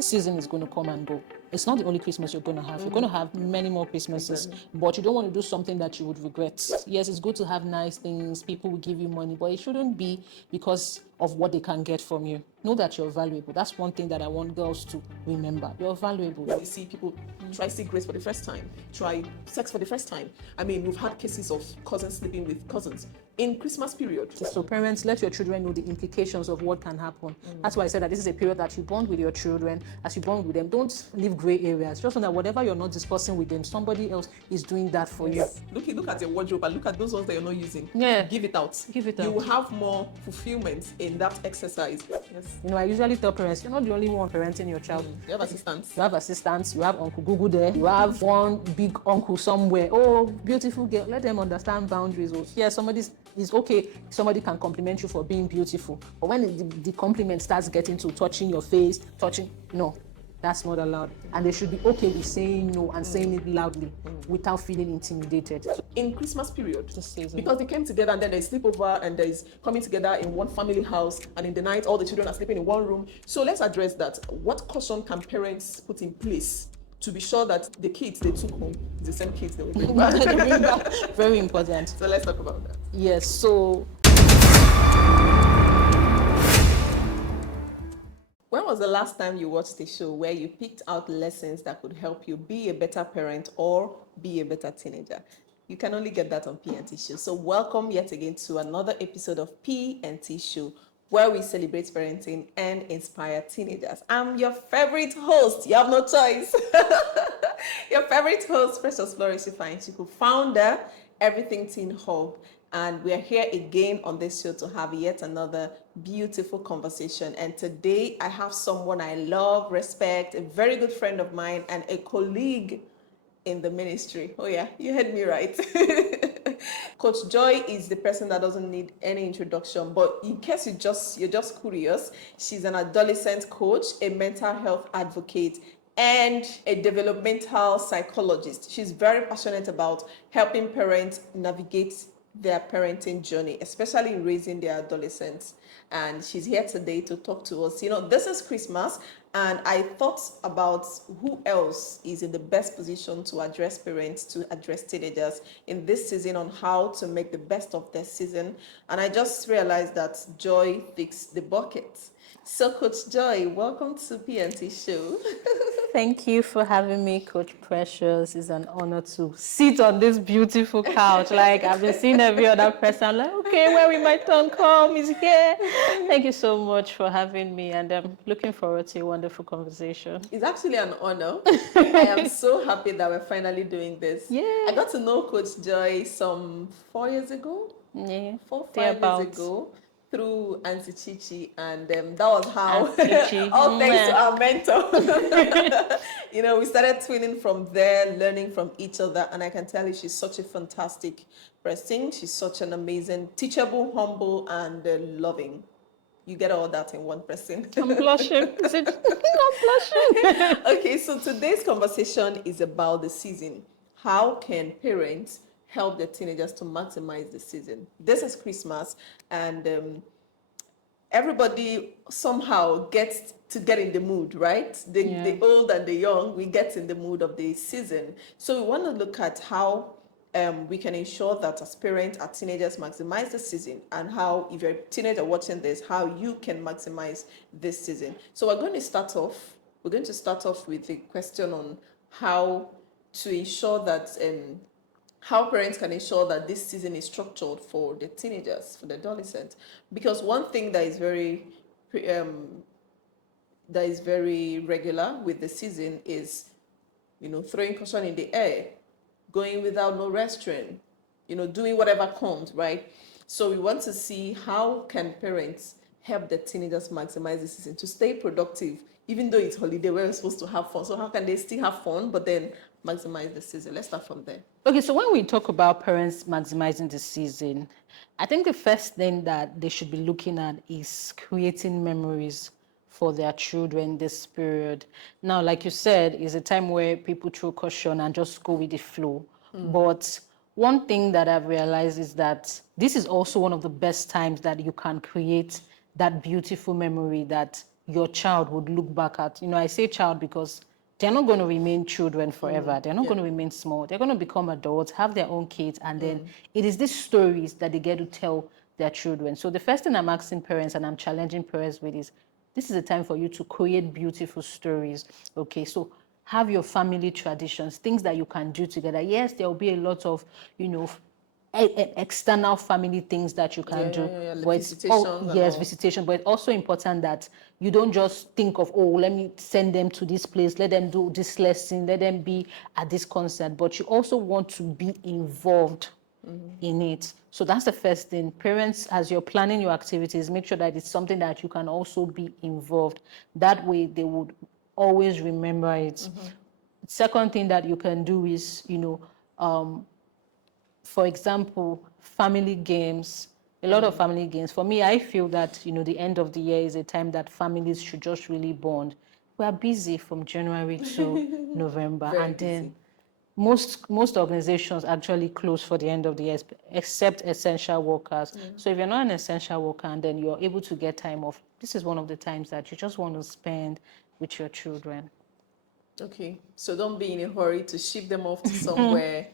this season is going to come and go. It's not the only Christmas you're going to have. You're going to have many more Christmases, but you don't want to do something that you would regret. Yes, it's good to have nice things. People will give you money, but it shouldn't be because of what they can get from you. Know that you're valuable. That's one thing that I want girls to remember. You're valuable. You see people try secrets for the first time, try sex for the first time. I mean, we've had cases of cousins sleeping with cousins in Christmas period. So parents, let your children know the implications of what can happen. That's why I said that this is a period that you bond with your children. As you bond with them, don't leave gray areas. Just know that whatever you're not discussing with them, somebody else is doing that for you. Look at your wardrobe and look at those ones that you're not using. Yeah. Give it out. Give it out. You will have more fulfillment in that exercise. Yes. You know, I usually tell parents, you're not the only one parenting your child. You have assistants. You have assistants, you have Uncle Google there, you have one big uncle somewhere. Oh, beautiful girl. Let them understand boundaries. Oh, yeah, it's okay. Somebody can compliment you for being beautiful. But when the compliment starts getting to touching your face, no, that's not allowed. And they should be okay with saying no and saying it loudly without feeling intimidated. In Christmas period, This season. because they came together and then there's sleepover and there's coming together in one family house, and in the night all the children are sleeping in one room. So let's address that. What caution can parents put in place to be sure that the kids they took home is the same kids they will bring back? Very important. So let's talk about that. Yes, so When was the last time you watched a show where you picked out lessons that could help you be a better parent or be a better teenager? You can only get that on P&T Show. So welcome yet again to another episode of P&T Show, where we celebrate parenting and inspire teenagers. I'm your favorite host. You have no choice. Your favorite host, Precious Flores Ifeanyichukwu, founder, Everything Teen Hub. And we are here again on this show to have yet another beautiful conversation. And today I have someone I love, respect, a very good friend of mine, and a colleague in the ministry. Oh yeah, you heard me right. Coach Joy is the person that doesn't need any introduction, but in case you're just curious, she's an adolescent coach, a mental health advocate, and a developmental psychologist. She's very passionate about helping parents navigate their parenting journey, especially in raising their adolescents. And she's here today to talk to us. You know, this is Christmas, and I thought about who else is in the best position to address parents, to address teenagers in this season on how to make the best of their season. And I just realized that Joy fits the bucket. So Coach Joy, welcome to P&T Show. thank you for having me, Coach Precious. It's an honor to sit on this beautiful couch. Like I've been seeing every other person. I'm like, okay, where will my turn come? Is here. Thank you so much for having me, and I'm looking forward to a wonderful conversation. It's actually an honor. I am so happy that we're finally doing this. Yeah. I got to know Coach Joy some 4 years ago. Yeah. 4-5 Thereabouts. years ago through Auntie Chichi, and that was how Chichi. all thanks to our mentor. You know, we started twinning from there, learning from each other, and I can tell you she's such a fantastic person. She's such an amazing, teachable, humble, and loving. You get all that in one person. I'm blushing. I'm blushing. Okay, so today's conversation is about the season. How can parents help their teenagers to maximize the season? This is Christmas, and everybody somehow gets to get in the mood, right? The old and the young, we get in the mood of the season. So we want to look at how we can ensure that as parents, our teenagers maximize the season, and how, if you're a teenager watching this, how you can maximize this season. So we're going to start off with a question on how to ensure that how parents can ensure that this season is structured for the teenagers, for the adolescents. Because one thing that is very regular with the season is, you know, throwing caution in the air, going without no restraint, you know, doing whatever comes, right? So we want to see how can parents help the teenagers maximize the season to stay productive, even though it's holiday, we're supposed to have fun. So how can they still have fun, but then maximize the season? Let's start from there. Okay, so when we talk about parents maximizing the season, I think the first thing that they should be looking at is creating memories for their children this period. Now, like you said, is a time where people throw caution and just go with the flow. But one thing that I've realized is that this is also one of the best times that you can create that beautiful memory that your child would look back at. I say child because they're not going to remain children forever. They're not going to remain small. They're going to become adults, have their own kids, and then it is these stories that they get to tell their children. So the first thing I'm asking parents and I'm challenging parents with is, this is a time for you to create beautiful stories. Okay, so have your family traditions, things that you can do together. Yes, there will be a lot of, external family things that you can do. Like But visitations and all. visitation. But it's also important that you don't just think of, oh, let me send them to this place, let them do this lesson, let them be at this concert. But you also want to be involved in it. So that's the first thing. Parents, as you're planning your activities, make sure that it's something that you can also be involved. That way they would always remember it. Second thing that you can do is, for example, family games, a lot of family games. For me, I feel that, the end of the year is a time that families should just really bond. We are busy from January to November, Very and then busy. most organizations actually close for the end of the year, except essential workers. So if you're not an essential worker and then you're able to get time off, this is one of the times that you just want to spend with your children. Okay, so don't be in a hurry to ship them off to somewhere,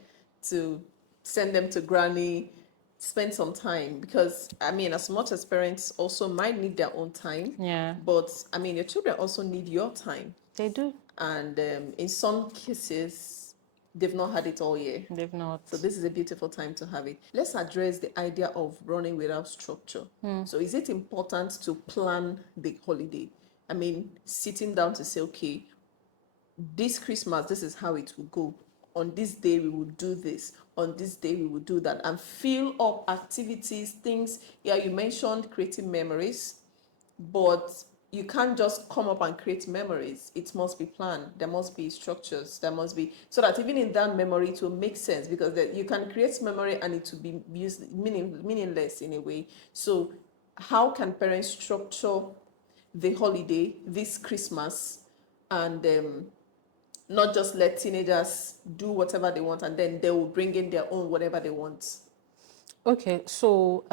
to send them to granny, spend some time, because I mean, as much as parents also might need their own time, Yeah, but I mean, your children also need your time, they do. and in some cases, they've not had it all year. They've not. So this is a beautiful time to have it. Let's address the idea of running without structure. So is it important to plan the holiday? I mean, sitting down to say, okay, this Christmas, this is how it will go. On this day, we will do this. On this day, we will do that. And fill up activities, things. Yeah, you mentioned creating memories, but you can't just come up and create memories. It must be planned. There must be structures. There must be, so that even in that memory, it will make sense, because you can create memory and it will be meaningless in a way. So how can parents structure the holiday, this Christmas, and not just let teenagers do whatever they want and then they will bring in their own whatever they want? Okay, so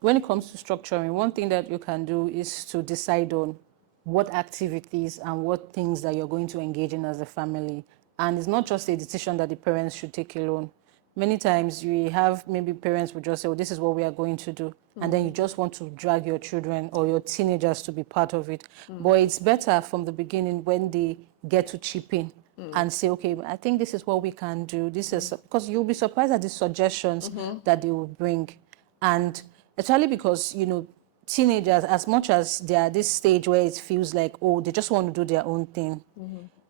when it comes to structuring, one thing that you can do is to decide on what activities and what things that you're going to engage in as a family. And it's not just a decision that the parents should take alone. Many times you have, maybe parents will just say, oh, this is what we are going to do. And then you just want to drag your children or your teenagers to be part of it. But it's better from the beginning when they get to chip in and say, okay, I think this is what we can do. This is, because you'll be surprised at the suggestions that they will bring. And especially because, teenagers, as much as they are at this stage where it feels like, oh, they just want to do their own thing,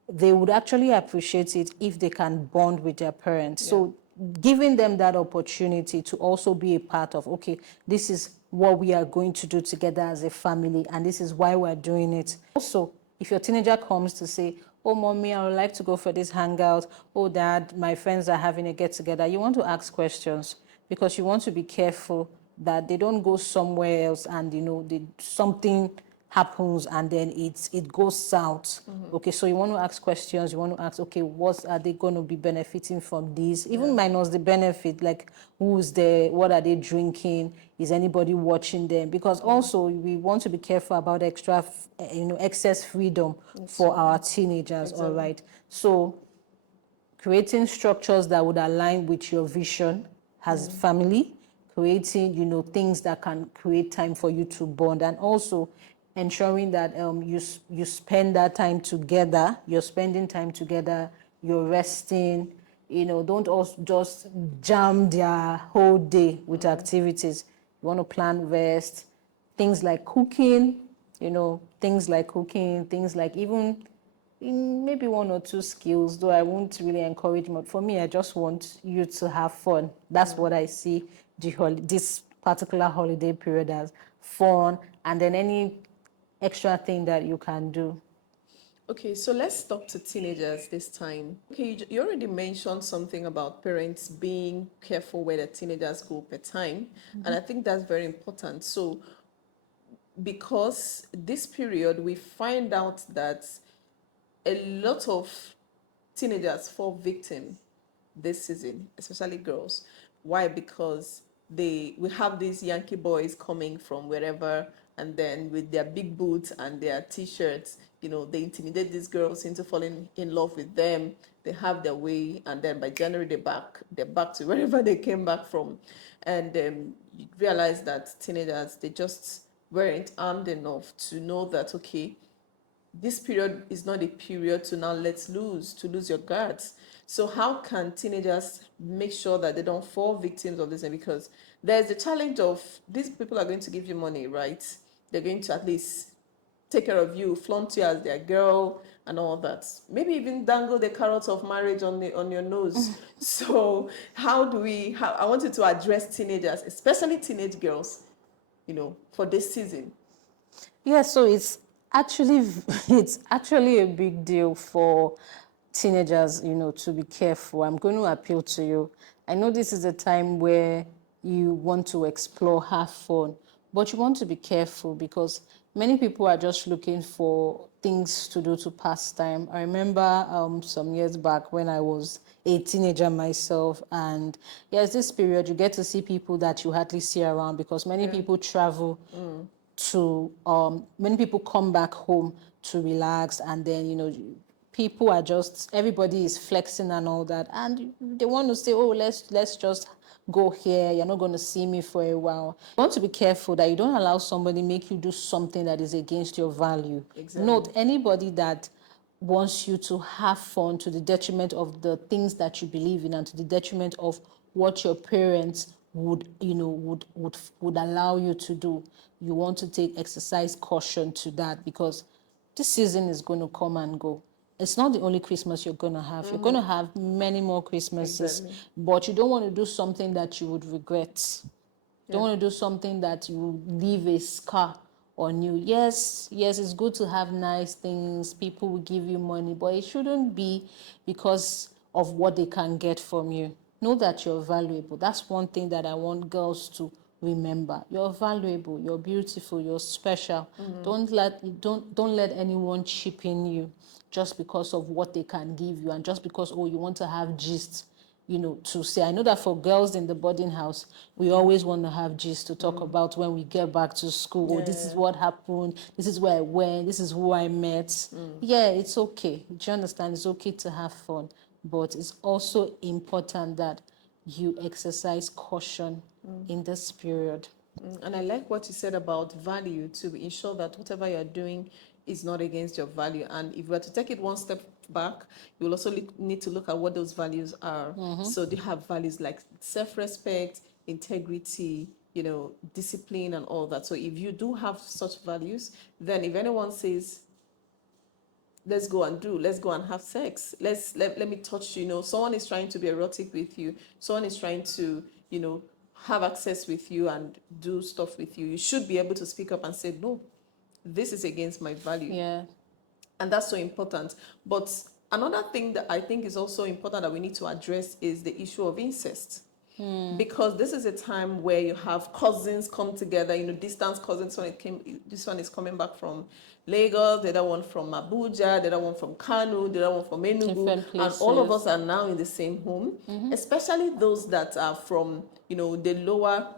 they would actually appreciate it if they can bond with their parents. So giving them that opportunity to also be a part of, okay, this is what we are going to do together as a family, and this is why we're doing it. Also, if your teenager comes to say, oh, mommy, I would like to go for this hangout. Oh, dad, my friends are having a get-together. You want to ask questions because you want to be careful that they don't go somewhere else and, something happens and then it goes south. Okay, so you want to ask questions. You want to ask, okay, what are they going to be benefiting from this? Even minus the benefit, like who's there? What are they drinking? Is anybody watching them? Because also we want to be careful about excess freedom for our teenagers. All right. So creating structures that would align with your vision as family, creating, things that can create time for you to bond, and also ensuring that you spend that time together, you're spending time together, you're resting, don't also just jam their whole day with activities. You want to plan rest, things like cooking, things like even maybe one or two skills, though I won't really encourage much. For me, I just want you to have fun. That's what I see this particular holiday period as, fun, and then any extra thing that you can do. Okay, so let's talk to teenagers this time. Okay, you already mentioned something about parents being careful where the teenagers go per time, and I think that's very important. So, because this period we find out that a lot of teenagers fall victim this season, especially girls. Why? Because we have these Yankee boys coming from wherever, and then with their big boots and their t-shirts, they intimidate these girls into falling in love with them. They have their way, and then by January they're back to wherever they came back from. And you realize that teenagers, they just weren't armed enough to know that, okay, this period is not a period to now to lose your guards. So how can teenagers make sure that they don't fall victims of this? Because there's the challenge of, these people are going to give you money, right? They're going to at least take care of you, flaunt you as their girl and all that. Maybe even dangle the carrot of marriage on your nose. So I want you to address teenagers, especially teenage girls, for this season. Yeah, so actually it's actually a big deal for teenagers, to be careful. I'm going to appeal to you. I know this is a time where you want to explore, have fun, but you want to be careful because many people are just looking for things to do to pass time. I remember some years back when I was a teenager myself, and yes, this period you get to see people that you hardly see around because many people travel to many people come back home to relax, and then people are just, everybody is flexing and all that, and they want to say, oh, let's just go here, you're not going to see me for a while. You want to be careful that you don't allow somebody make you do something that is against your value. Exactly. Note, anybody that wants you to have fun to the detriment of the things that you believe in and to the detriment of what your parents would allow you to do, you want to exercise caution to that, because this season is going to come and go. It's not the only Christmas you're going to have. You're going to have many more Christmases, Exactly. but you don't want to do something that you would regret. You don't want to do something that you will leave a scar on you. Yes, it's good to have nice things. People will give you money, but it shouldn't be because of what they can get from you. Know that you're valuable. That's one thing that I want girls to remember. You're valuable, you're beautiful, you're special. Don't let anyone chip in you just because of what they can give you, and just because, oh, you want to have gist, to say. I know that for girls in the boarding house, we always want to have gist to talk about when we get back to school. Oh, this is what happened, this is where I went, this is who I met. Yeah, it's okay. Do you understand? It's okay to have fun, but it's also important that you exercise caution in this period. And I like what you said about value, to ensure that whatever you're doing is not against your value. And if we were to take it one step back, you will also need to look at what those values are. So they have values like self-respect, integrity, discipline and all that. So if you do have such values, then if anyone says, let's go and have sex, let me touch you, someone is trying to be erotic with you, someone is trying to have access with you and do stuff with you, you should be able to speak up and say, no, this is against my value. Yeah. And that's so important. But another thing that I think is also important that we need to address is the issue of incest. Because this is a time where you have cousins come together, distance cousins. This one is coming back from Lagos, the other one from Abuja, the other one from Kano, the other one from Enugu, and all of us are now in the same home. Especially those that are from, the lower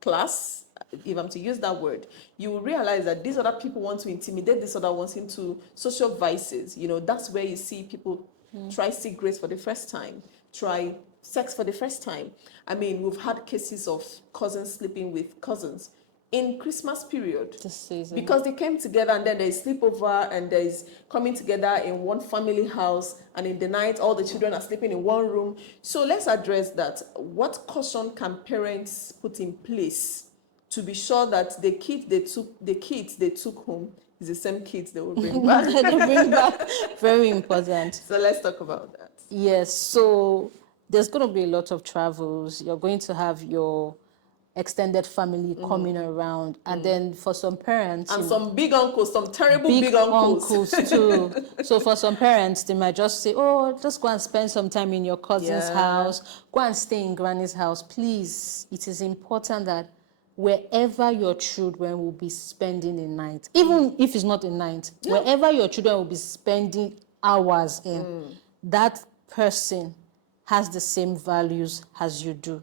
class, if I'm to use that word. You will realize that these other people want to intimidate these other ones into social vices. That's where you see people try cigarettes for the first time, try sex for the first time. I mean, we've had cases of cousins sleeping with cousins in Christmas period This season. because they came together, and then there's sleepover and there's coming together in one family house, and in the night all the children are sleeping in one room. So let's address that. What caution can parents put in place to be sure that the kids they took home is the same kids they will bring back? They bring back. Very important. So let's talk about that. Yes, so there's going to be a lot of travels. You're going to have your extended family coming around, and then for some parents, and some big uncles, some terrible big uncles too. So for some parents, they might just say, oh, just go and spend some time in your cousin's house, go and stay in granny's house. Please, it is important that wherever your children will be spending a night, even if it's not a night, wherever your children will be spending hours in, that person has the same values as you do.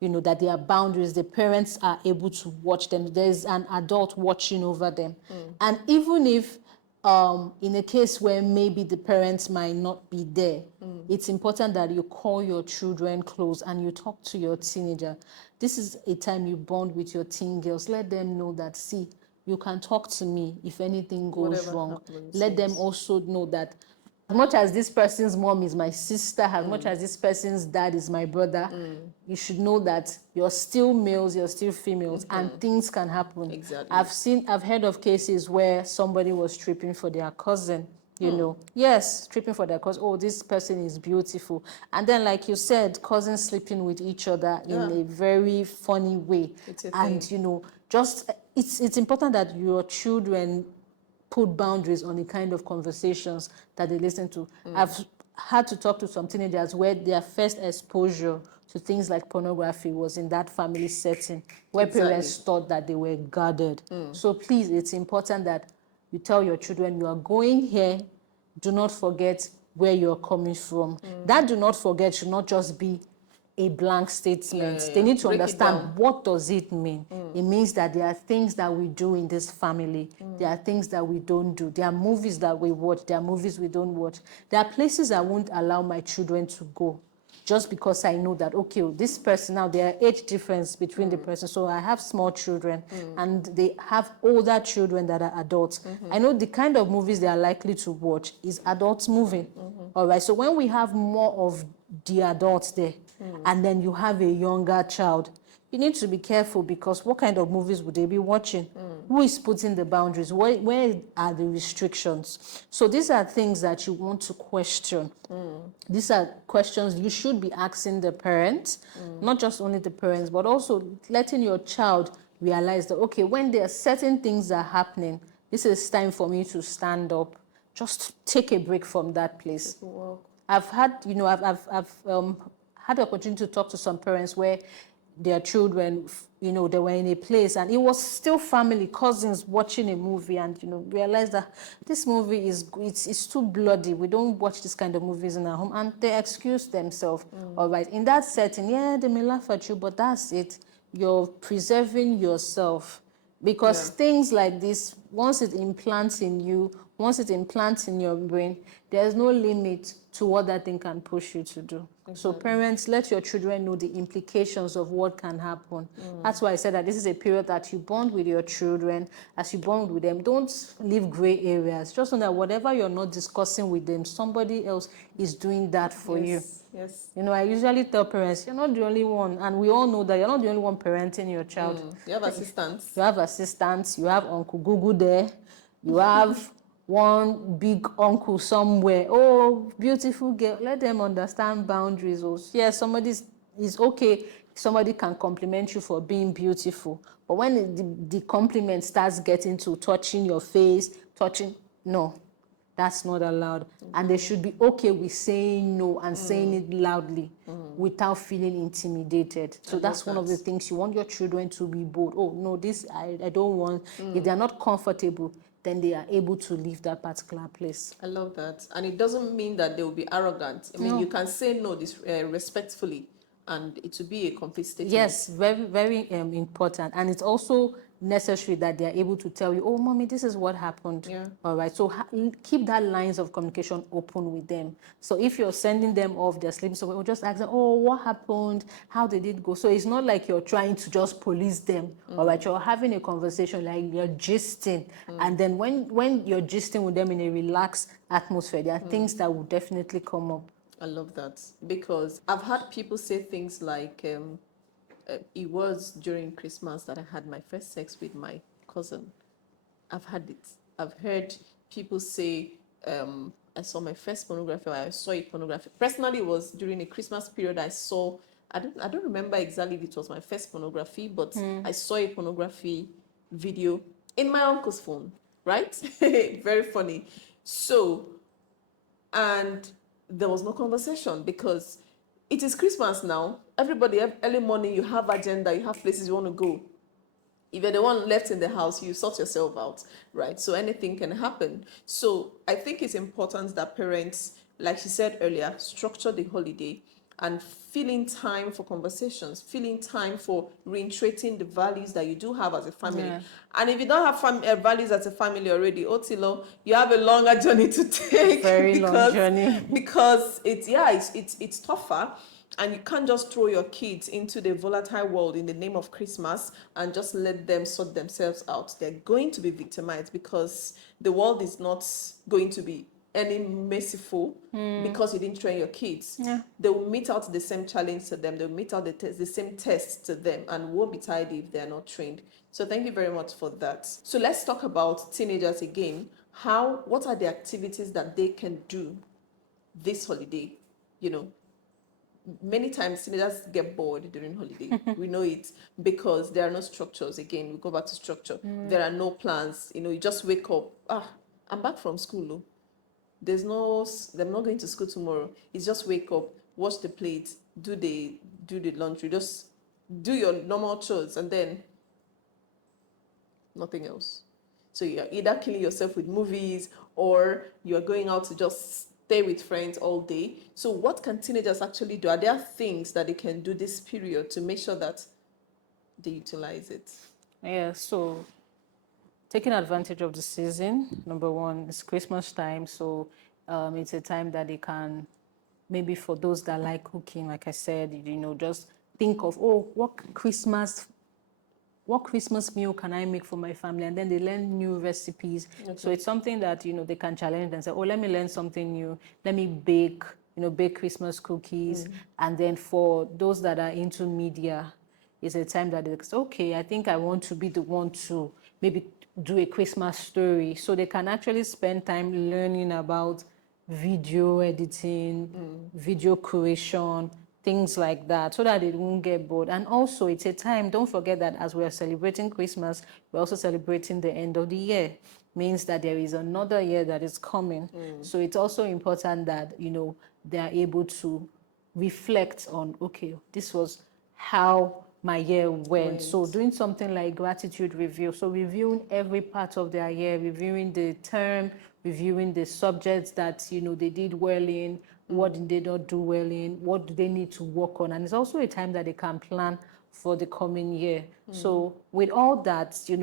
that there are boundaries. The parents are able to watch them. There's an adult watching over them. And even if in a case where maybe the parents might not be there, it's important that you call your children close and you talk to your teenager. This is a time you bond with your teen girls. Let them know that, see, you can talk to me if anything goes Whatever wrong. happens, Let them yes. also know that as much as this person's mom is my sister, as much as this person's dad is my brother, you should know that you're still males, you're still females, and things can happen. Exactly. I've heard of cases where somebody was tripping for their cousin, Yes, tripping for their cousin. Oh, this person is beautiful. And then, like you said, cousins sleeping with each other in a very funny way. It's a And, thing. just it's important that your children put boundaries on the kind of conversations that they listen to. I've had to talk to some teenagers where their first exposure to things like pornography was in that family setting where parents thought that they were guarded. So please, it's important that you tell your children you are going here, do not forget where you're coming from. That do not forget should not just be a blank statement. They need to Break it down. understand, what does it mean? It means that there are things that we do in this family. There are things that we don't do. There are movies that we watch. There are movies we don't watch. There are places I won't allow my children to go just because I know that, okay, this person now, there are age difference between the person. So I have small children and they have older children that are adults. I know the kind of movies they are likely to watch is adults movie. All right. So when we have more of the adults there and then you have a younger child, you need to be careful, because what kind of movies would they be watching? Who is putting the boundaries? Where are the restrictions? So these are things that you want to question. These are questions you should be asking the parents, not just only the parents, but also letting your child realize that, okay, when there are certain things that are happening, this is time for me to stand up. Just take a break from that place. I've had, I've had the opportunity to talk to some parents where their children, they were in a place and it was still family, cousins watching a movie, and, realized that this movie it's too bloody. We don't watch this kind of movies in our home. And they excused themselves. All right. In that setting, they may laugh at you, but that's it. You're preserving yourself. Because things like this, once it implants in you, once it implants in your brain, there's no limit to what that thing can push you to do. So parents, let your children know the implications of what can happen. That's why I said that this is a period that you bond with your children. As you bond with them, don't leave gray areas. Just know that whatever you're not discussing with them, somebody else is doing that for you. Yes. I usually tell parents, you're not the only one. And we all know that you're not the only one parenting your child. You have assistants. You have assistants. You have Uncle Google there. You have one big uncle somewhere. Oh, beautiful girl. Let them understand boundaries. Oh, yeah, somebody is okay. Somebody can compliment you for being beautiful. But when the compliment starts getting to touching your face, no. That's not allowed. And they should be okay with saying no and saying it loudly without feeling intimidated. So that's one of the things you want your children to be bold. Oh, no, this I don't want. If they're not comfortable, then they are able to leave that particular place. I love that. And it doesn't mean that they will be arrogant. I mean, you can say no respectfully, and it will be a complete statement. Yes, very, very important. And it's also necessary that they are able to tell you, oh, mommy, this is what happened. All right. So keep that lines of communication open with them. So if you're sending them off, they're sleeping somewhere, just ask them, oh, what happened? How did it go? So it's not like you're trying to just police them. All right. You're having a conversation, like you're gisting. And then when you're gisting with them in a relaxed atmosphere, there are things that will definitely come up. I love that, because I've had people say things like, it was during Christmas that I had my first sex with my cousin. I've had it. I've heard people say, I saw my first pornography, or I saw a pornography. Personally, it was during a Christmas period I don't remember exactly if it was my first pornography, but I saw a pornography video in my uncle's phone, right? Very funny. So, and there was no conversation, because it is Christmas now. Everybody, early morning, you have agenda, you have places you want to go. If you're the one left in the house, you sort yourself out, right? So anything can happen. So I think it's important that parents, like she said earlier, structure the holiday and filling time for conversations, filling time for reiterating the values that you do have as a family. Yeah. And if you don't have values as a family already, Otilo, you have a longer journey to take. Very long journey. Because it's tougher, and you can't just throw your kids into the volatile world in the name of Christmas and just let them sort themselves out. They're going to be victimized, because the world is not going to be any merciful because you didn't train your kids. Yeah. They will meet out the same challenge to them. They'll meet out the same tests to them, and won't be tidy if they're not trained. So thank you very much for that. So let's talk about teenagers again. What are the activities that they can do this holiday? You know, many times teenagers get bored during holiday. We know it, because there are no structures. Again, we go back to structure. There are no plans. You just wake up. I'm back from school. Oh. I'm not going to school tomorrow. It's just wake up, wash the plate, do the laundry, just do your normal chores, and then nothing else. So you're either killing yourself with movies, or you're going out to just stay with friends all day. So what can teenagers actually do? Are there things that they can do this period to make sure that they utilize it? Yeah, so taking advantage of the season, number one, it's Christmas time, so it's a time that they can, maybe for those that like cooking, like I said, just think of, what Christmas meal can I make for my family? And then they learn new recipes. Okay. So it's something that, they can challenge and say, let me learn something new. Let me bake, bake Christmas cookies. And then for those that are into media, it's a time that they say, okay, I think I want to be the one to maybe do a Christmas story. So they can actually spend time learning about video editing, video creation, things like that, so that they won't get bored. And also, it's a time, don't forget that as we are celebrating Christmas, we're also celebrating the end of the year. Means that there is another year that is coming. So it's also important that, they are able to reflect on, okay, this was how my year went. So doing something like gratitude review. So reviewing every part of their year, reviewing the term, reviewing the subjects that, they did well in, what did they not do well in, what do they need to work on. And it's also a time that they can plan for the coming year. So with all that, they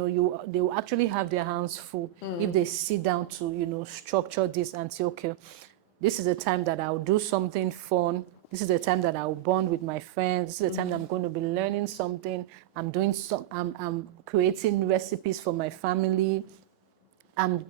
will actually have their hands full if they sit down to, structure this and say, okay, this is a time that I'll do something fun. This is the time that I'll bond with my friends. This is the time that I'm going to be learning something. I'm creating recipes for my family. I'm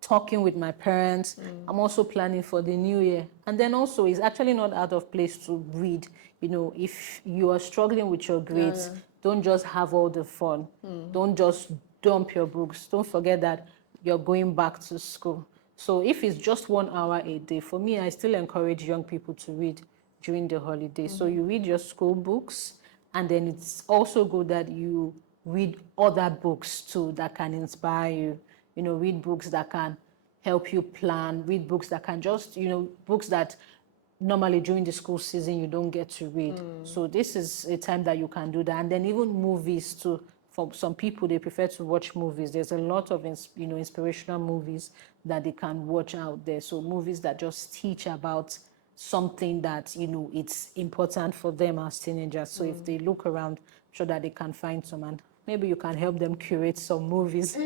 talking with my parents. I'm also planning for the new year. And then also, it's actually not out of place to read. If you are struggling with your grades, don't just have all the fun. Don't just dump your books. Don't forget that you're going back to school. So if it's just 1 hour a day, for me, I still encourage young people to read during the holiday. So you read your school books, and then it's also good that you read other books too that can inspire you. Read books that can help you plan, read books that can just, books that normally during the school season you don't get to read. So this is a time that you can do that. And then even movies too. For some people, they prefer to watch movies. There's a lot of inspirational movies that they can watch out there. So movies that just teach about something that it's important for them as teenagers. So if they look around, I'm sure that they can find some, and maybe you can help them curate some movies.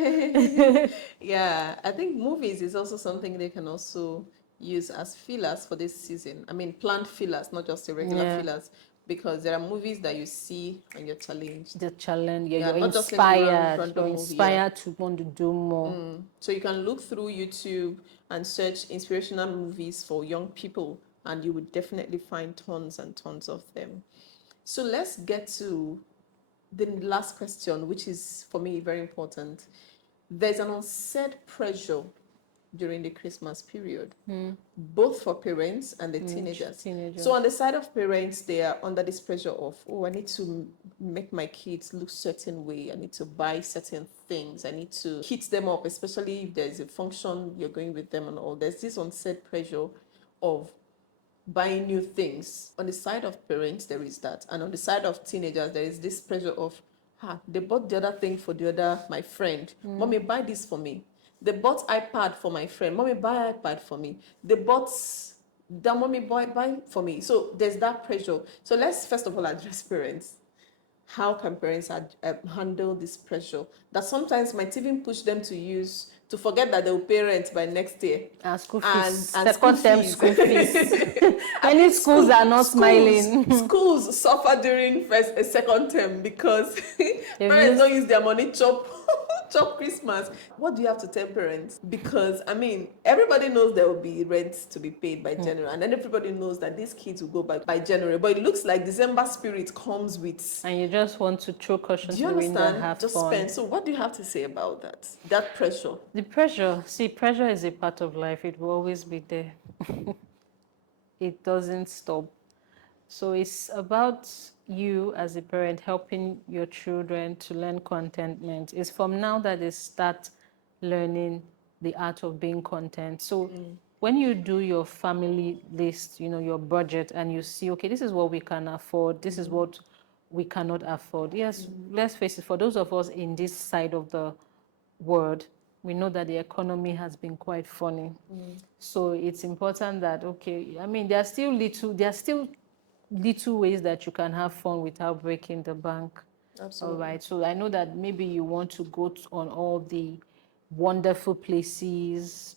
Yeah, I think movies is also something they can also use as fillers for this season. I mean, planned fillers, not just irregular fillers, because there are movies that you see and you're challenged. The challenge, you're not just any inspired. You're movie, inspired to want to do more. So you can look through YouTube and search inspirational movies for young people, and you would definitely find tons and tons of them. So let's get to the last question, which is for me very important. There's an unsaid pressure during the Christmas period, both for parents and the teenagers. So on the side of parents, they are under this pressure of, I need to make my kids look certain way. I need to buy certain things. I need to hit them up, especially if there's a function you're going with them and all. There's this unsaid pressure of buying new things. On the side of parents, there is that. And on the side of teenagers, there is this pressure of, they bought the other thing for my friend. Mommy, buy this for me. They bought iPad for my friend. Mommy, buy iPad for me. They bought that mommy buy for me. So there's that pressure. So let's first of all address parents. How can parents handle this pressure that sometimes might even push them to forget that they'll pay rent by next year And school and fees, school second term fees. school fees. I Many mean, schools are not smiling. schools suffer during second term because They've parents used don't use their money chop Christmas. What do you have to tell parents? Because I mean, everybody knows there will be rent to be paid by January, and then everybody knows that these kids will go back by January. But it looks like December spirit comes with. and you just want to throw caution Do to you the wind and understand? have Just fun. spend. So, what do you have to say about that? That pressure. The pressure, see, pressure is a part of life. It will always be there. It doesn't stop. So it's about you as a parent helping your children to learn contentment. It's from now that they start learning the art of being content. So when you do your family list, your budget, and you see, okay, this is what we can afford, this is what we cannot afford. Yes, let's face it, for those of us in this side of the world, we know that the economy has been quite funny. So it's important that, okay, I mean, there are still little ways that you can have fun without breaking the bank. Absolutely. All right. So I know that maybe you want to go on all the wonderful places,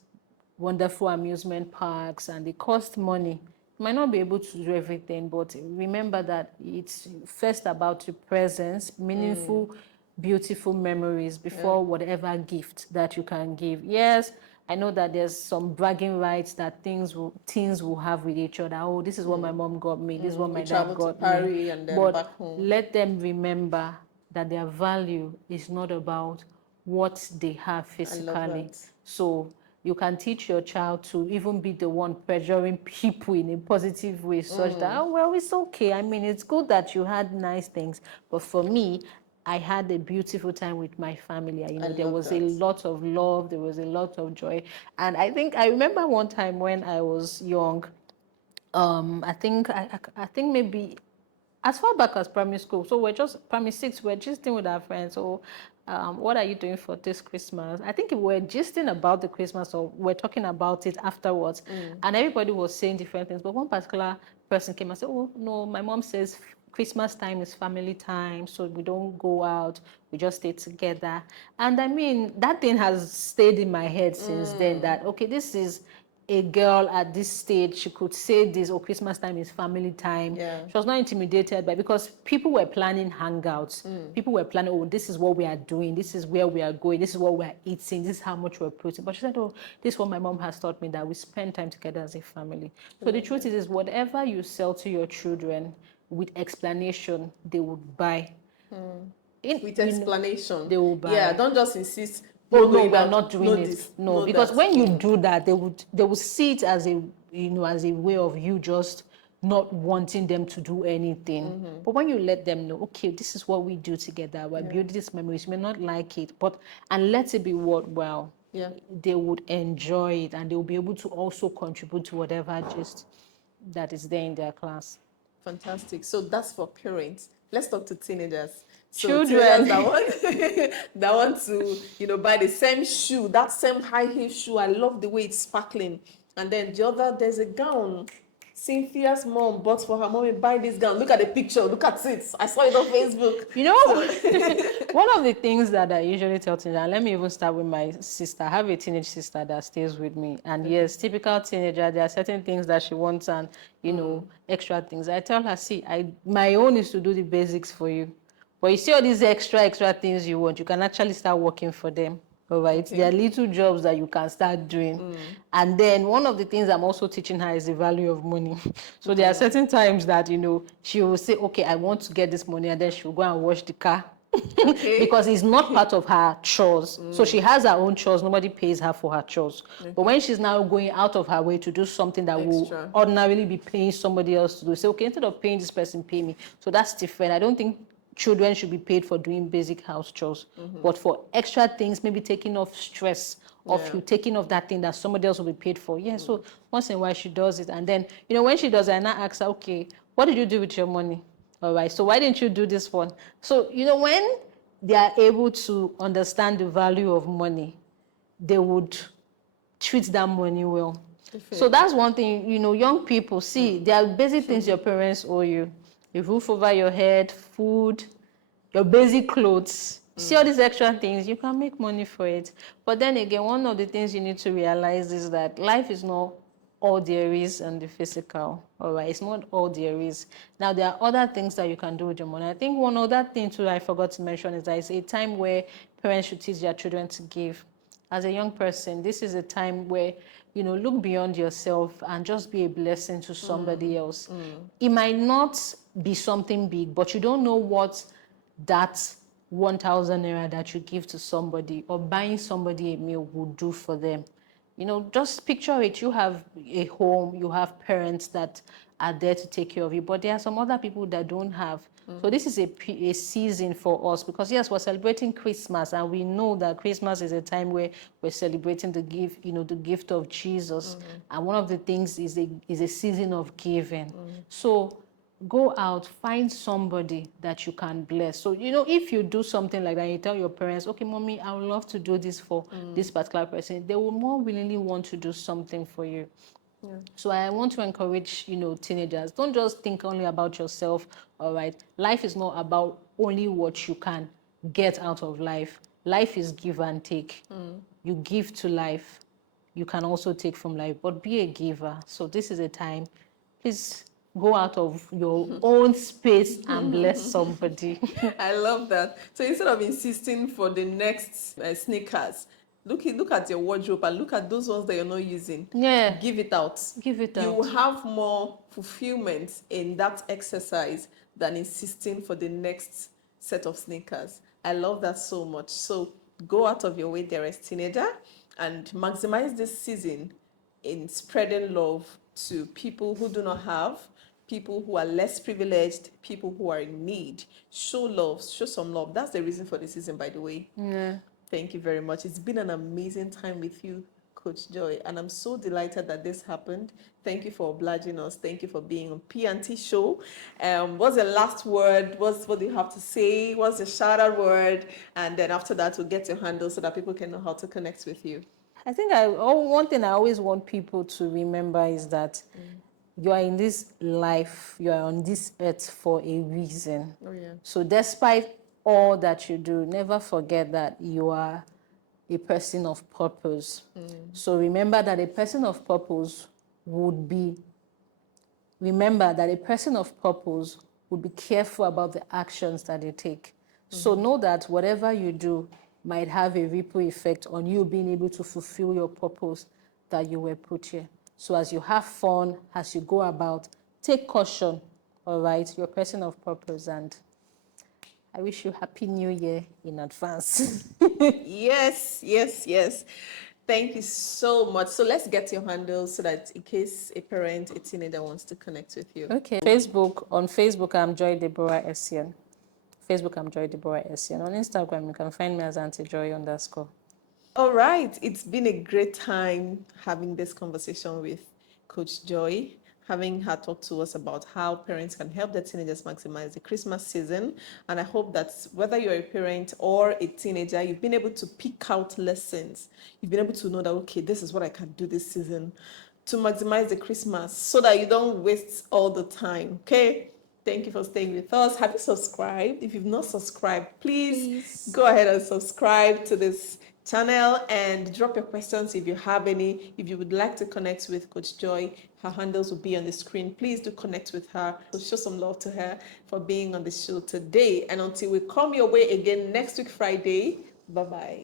wonderful amusement parks, and they cost money. You might not be able to do everything, but remember that it's first about your presence, meaningful, beautiful memories before whatever gift that you can give. Yes, I know that there's some bragging rights that teens will have with each other. Oh, this is what my mom got me. This is what my We dad travel to got Paris me. and then But back home. let them remember that their value is not about what they have physically. that. So you can teach your child to even be the one pressuring people in a positive way, such that, oh, well, it's okay. I mean, it's good that you had nice things. But for me, I had a beautiful time with my family. There love was that. a lot of love, there was a lot of joy. And I remember one time when I was young, I think maybe as far back as primary school. So we're just primary six, we're gisting with our friends. So what are you doing for this Christmas? I think we're gisting about the Christmas, or we're talking about it afterwards. And everybody was saying different things. But one particular person came and said, oh, no, my mom says Christmas time is family time, so we don't go out, we just stay together. And I mean, that thing has stayed in my head since then, that, okay, this is a girl at this stage, she could say this, or Christmas time is family time. Yeah. She was not intimidated by, because people were planning hangouts. People were planning, oh, this is what we are doing, this is where we are going, this is what we are eating, this is how much we're putting. But she said, oh, this is what my mom has taught me, that we spend time together as a family. So the truth is whatever you sell to your children with explanation, they would buy. With explanation. They will buy. Yeah, don't just insist. Oh no, going we are out, not doing know it. this, No, know because that. when you do that, they would see it as a as a way of you just not wanting them to do anything. But when you let them know, okay, this is what we do together, we're building these memories. You may not like it, but and let it be worthwhile. Yeah. They would enjoy it, and they will be able to also contribute to whatever gist that is there in their class. Fantastic. So that's for parents. Let's talk to teenagers. So Children. teenagers that want that want to, buy the same shoe, that same high heel shoe. I love the way it's sparkling. And then there's a gown. Cynthia's mom bought for her. Mommy, buy this gown. Look at the picture. Look at it. I saw it on Facebook. One of the things that I usually tell teenagers, and let me even start with my sister. I have a teenage sister that stays with me. And yes, typical teenager, there are certain things that she wants and, extra things. I tell her, see, my own is to do the basics for you. But you see all these extra things you want, you can actually start working for them. All right. Okay. There are little jobs that you can start doing. And then one of the things I'm also teaching her is the value of money. So there are certain times that, she will say, okay, I want to get this money, and then she will go and wash the car. Okay. Because it's not part of her chores. So she has her own chores. Nobody pays her for her chores. But when she's now going out of her way to do something that will ordinarily be paying somebody else to do, say, okay, instead of paying this person, pay me. So that's different. I don't think children should be paid for doing basic house chores, but for extra things, maybe taking off stress of you, taking off that thing that somebody else will be paid for. Yeah, so once in a while she does it. And then, when she does it, I now ask her, okay, what did you do with your money? All right, so why didn't you do this one? So, when they are able to understand the value of money, they would treat that money well. So that's one thing, young people, see, there are basic things your parents owe you. A roof over your head, food, your basic clothes. See all these extra things, you can make money for it. But then again, one of the things you need to realize is that life is not all there is in the physical. All right, it's not all there is. Now, there are other things that you can do with your money. I think one other thing too I forgot to mention is that it's a time where parents should teach their children to give. As a young person, this is a time where, look beyond yourself and just be a blessing to somebody else. It might not be something big, but you don't know what that 1,000 naira that you give to somebody or buying somebody a meal would do for them. Just picture it. You have a home, you have parents that are there to take care of you, but there are some other people that don't have. So this is a season for us because yes, we're celebrating Christmas and we know that Christmas is a time where we're celebrating the gift, the gift of Jesus. And one of the things is a season of giving. So go out, find somebody that you can bless. So, if you do something like that, you tell your parents, okay, mommy, I would love to do this for this particular person, they will more willingly want to do something for you. Yeah. So I want to encourage, teenagers, don't just think only about yourself, all right? Life is not about only what you can get out of life. Life is give and take. You give to life. You can also take from life, but be a giver. So this is a time, please go out of your own space and bless somebody. I love that. So instead of insisting for the next sneakers, look at your wardrobe and look at those ones that you're not using. Yeah. Give it out. Give it out. You will have more fulfillment in that exercise than insisting for the next set of sneakers. I love that so much. So go out of your way, dearest teenager, and maximize this season in spreading love to people who do not have, people who are less privileged, people who are in need. Show love, show some love. That's the reason for the season, by the way. Yeah. Thank you very much. It's been an amazing time with you, Coach Joy, and I'm so delighted that this happened. Thank you for obliging us. Thank you for being on P&T Show. What's the last word? What do you have to say? What's the shout-out word? And then after that, we'll get your handle so that people can know how to connect with you. I think one thing I always want people to remember is that you are in this life, you are on this earth for a reason. Oh, yeah. So despite all that you do, never forget that you are a person of purpose. So remember that a person of purpose would be careful about the actions that you take. So know that whatever you do might have a ripple effect on you being able to fulfill your purpose that you were put here. So as you have fun, as you go about, take caution, all right? You're a person of purpose, and I wish you Happy New Year in advance. Yes. Thank you so much. So let's get your handles so that in case a parent, a teenager wants to connect with you. Okay. On Facebook, I'm Joy Deborah Essien. On Instagram, you can find me as AuntyJoy_. All right. It's been a great time having this conversation with Coach Joy, having her talk to us about how parents can help their teenagers maximize the Christmas season. And I hope that whether you're a parent or a teenager, you've been able to pick out lessons. You've been able to know that, okay, this is what I can do this season to maximize the Christmas so that you don't waste all the time, okay? Thank you for staying with us. Have you subscribed? If you've not subscribed, please go ahead and subscribe to this channel and drop your questions if you have any. If you would like to connect with Coach Joy, her handles will be on the screen. Please do connect with her. So show some love to her for being on the show today. And until we come your way again next week, Friday, bye-bye.